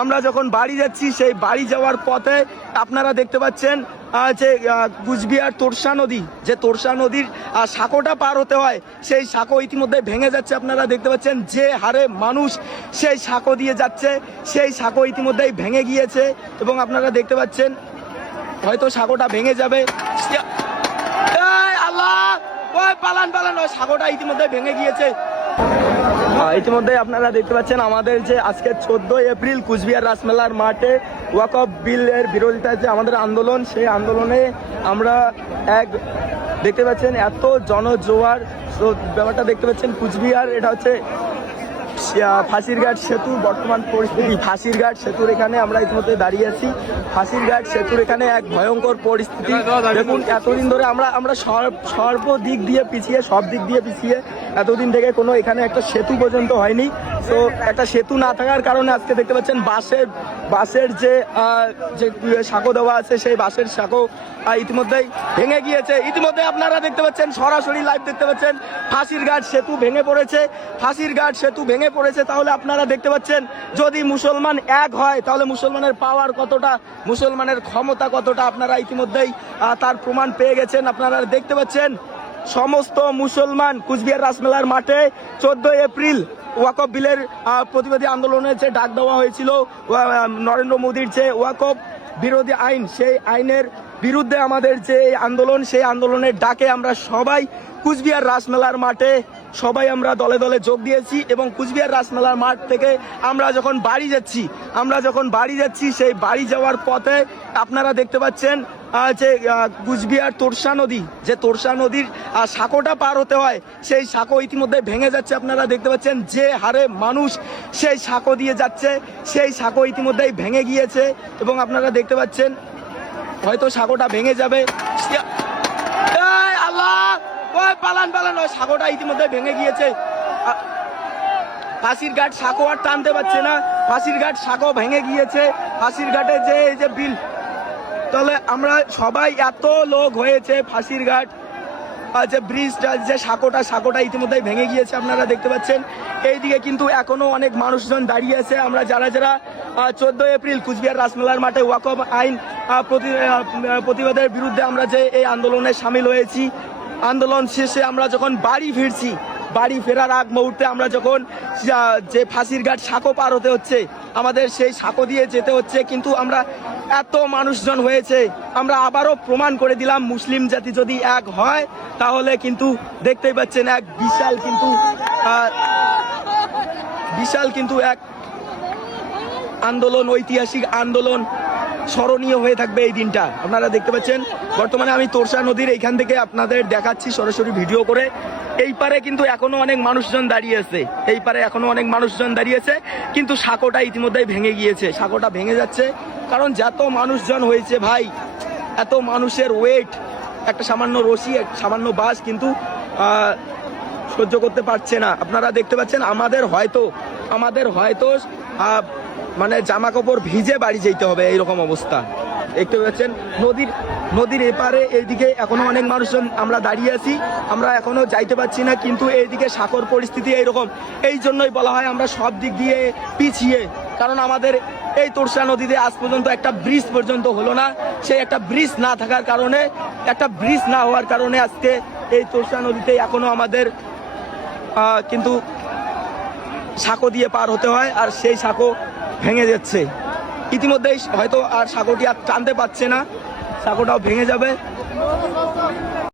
আমরা যখন বাড়ি যাচ্ছি সেই বাড়ি যাওয়ার পথে আপনারা দেখতে পাচ্ছেন যে কুচবিহার তোরসা নদী, যে তোরসা নদীর সাঁকোটা পার হতে হয়, সেই সাঁকো ইতিমধ্যে ভেঙে যাচ্ছে। আপনারা দেখতে পাচ্ছেন যে হারে মানুষ সেই সাঁকো দিয়ে যাচ্ছে, সেই সাঁকো ইতিমধ্যেই ভেঙে গিয়েছে এবং আপনারা দেখতে পাচ্ছেন হয়তো সাঁকোটা ভেঙে যাবে। আল্লাহ, ওই পালান পালান, ওই সাঁকোটা ইতিমধ্যে ভেঙে গিয়েছে। ইতিমধ্যে আপনারা দেখতে পাচ্ছেন আমাদের যে আজকে 14 এপ্রিল কুচবিহার রাসমেলার মাঠে ওয়াকফ বিলের বিরোধিতায় যে আমাদের আন্দোলন, সেই আন্দোলনে আমরা দেখতে পাচ্ছেন এত জনজোয়ার। ব্যাপারটা দেখতে পাচ্ছেন কুচবিহার, এটা হচ্ছে ফাঁসিরঘাট সেতু বর্তমান পরিস্থিতি। ফাঁসিরঘাট সেতুর এখানে আমরা ইতিমধ্যে দাঁড়িয়ে আছি। ফাঁসিরঘাট সেতুর এখানে এক ভয়ঙ্কর পরিস্থিতি। দেখুন এতদিন ধরে আমরা সর্বদিক দিয়ে পিছিয়ে, সব দিক দিয়ে পিছিয়ে, এতদিন থেকে কোনো এখানে একটা সেতু পর্যন্ত হয়নি। তো একটা সেতু না থাকার কারণে আজকে দেখতে পাচ্ছেন বাসের যে সাঁকো দেওয়া আছে, সেই বাসের সাঁকো ইতিমধ্যেই ভেঙে গিয়েছে। ইতিমধ্যে আপনারা দেখতে পাচ্ছেন, সরাসরি লাইভ দেখতে পাচ্ছেন ফাঁসিরঘাট সেতু ভেঙে পড়েছে। ফাঁসিরঘাট সেতু ভেঙে পড়েছে। তাহলে আপনারা দেখতে পাচ্ছেন যদি মুসলমান এক হয় তাহলে মুসলমানের পাওয়ার কতটা, মুসলমানের ক্ষমতা কতটা আপনারা ইতিমধ্যেই তার প্রমাণ পেয়ে গেছেন। আপনারা দেখতে পাচ্ছেন সমস্ত মুসলমান কুচবিহার রাসমেলার মাঠে 14 এপ্রিল ওয়াকফ বিলের প্রতিবাদী আন্দোলনের যে ডাক দেওয়া হয়েছিল, নরেন্দ্র মোদীর যে ওয়াকফ বিরোধী আইন, সেই আইনের বিরুদ্ধে আমাদের যে আন্দোলন, সেই আন্দোলনের ডাকে আমরা সবাই কুচবিহার রাসমেলার মাঠে সবাই আমরা দলে দলে যোগ দিয়েছি এবং কুচবিহার রাসমেলার মাঠ থেকে আমরা যখন বাড়ি যাচ্ছি সেই বাড়ি যাওয়ার পথে আপনারা দেখতে পাচ্ছেন যে কুচবিহার তোরসা নদী, যে তোরসা নদীর সাঁকোটা পার হতে হয়, সেই সাঁকো ইতিমধ্যে ভেঙে যাচ্ছে। আপনারা দেখতে পাচ্ছেন যে হারে মানুষ সেই সাঁকো দিয়ে যাচ্ছে, সেই সাঁকো ইতিমধ্যেই ভেঙে গিয়েছে এবং আপনারা দেখতে পাচ্ছেন হয়তো সাঁকোটা ভেঙে যাবে। আল্লাহ, ওই পালান পালান, ওই সাঁকোটা ইতিমধ্যে ভেঙে গিয়েছে। ফাঁসিরঘাট সাঁকো আর টানতে পারছে না, ফাঁসিরঘাট সাঁকো ভেঙে গিয়েছে। ফাঁসিরঘাটে যে এই যে বিল, তাহলে আমরা সবাই এত লোক হয়েছে, ফাঁসিরঘাট যে ব্রিজটা, যে সাঁকোটা ইতিমধ্যেই ভেঙে গিয়েছে। আপনারা দেখতে পাচ্ছেন এইদিকে কিন্তু এখনো অনেক মানুষজন দাঁড়িয়ে আছে। আমরা যারা 14 এপ্রিল কুচবিহার রাসমেলার মাঠে ওয়াকফ আইন প্রতিবাদের বিরুদ্ধে আমরা যে এই আন্দোলনে সামিল হয়েছি, আন্দোলন শেষে আমরা যখন বাড়ি ফেরার আগ মুহূর্তে আমরা যখন যে ফাঁসিরঘাট সাঁকো পার হতে হচ্ছে, আমাদের সেই সাঁকো দিয়ে যেতে হচ্ছে, কিন্তু আমরা এত মানুষজন হয়েছে, আমরা আবারও প্রমাণ করে দিলাম মুসলিম জাতি যদি এক হয় তাহলে কিন্তু দেখতেই পাচ্ছেন এক বিশাল কিন্তু এক আন্দোলন, ঐতিহাসিক আন্দোলন স্মরণীয় হয়ে থাকবে এই দিনটা। আপনারা দেখতে পাচ্ছেন বর্তমানে আমি তোরসা নদীর এইখান থেকে আপনাদের দেখাচ্ছি সরাসরি ভিডিও করে। এই পারে কিন্তু এখনো অনেক মানুষজন দাঁড়িয়ে আছে, কিন্তু সাঁকোটা ইতিমধ্যেই ভেঙে গিয়েছে। সাঁকোটা ভেঙে যাচ্ছে কারণ যত মানুষজন হয়েছে ভাই, এত মানুষের ওয়েট, একটা সামান্য রশি, সামান্য বাস কিন্তু সহ্য করতে পারছে না। আপনারা দেখতে পাচ্ছেন আমাদের হয়তো মানে জামা কাপড় ভিজে বাড়ি যেতে হবে, এইরকম অবস্থা। দেখতে পাচ্ছেন নদীর এপারে এইদিকে এখনো অনেক মানুষজন আমরা দাঁড়িয়ে আছি, আমরা এখনো যাইতে পারছি না, কিন্তু এইদিকে সাঁকোর পরিস্থিতি এইরকম। এই জন্যই বলা হয় আমরা সব দিক দিয়ে পিছিয়ে, কারণ আমাদের এই তোরসা নদীতে আজ পর্যন্ত একটা ব্রিজ পর্যন্ত হলো না। সেই একটা ব্রিজ না থাকার কারণে, একটা ব্রিজ না হওয়ার কারণে আজকে এই তোরসা নদীতে এখনো আমাদের কিন্তু সাঁকো দিয়ে পার হতে হয়, আর সেই সাঁকো ভেঙে যাচ্ছে। ইতিমধ্যেই হয়তো আর সাঁকোটি আর টানতে পারছে না, সাঁকোটাও ভেঙে যাবে।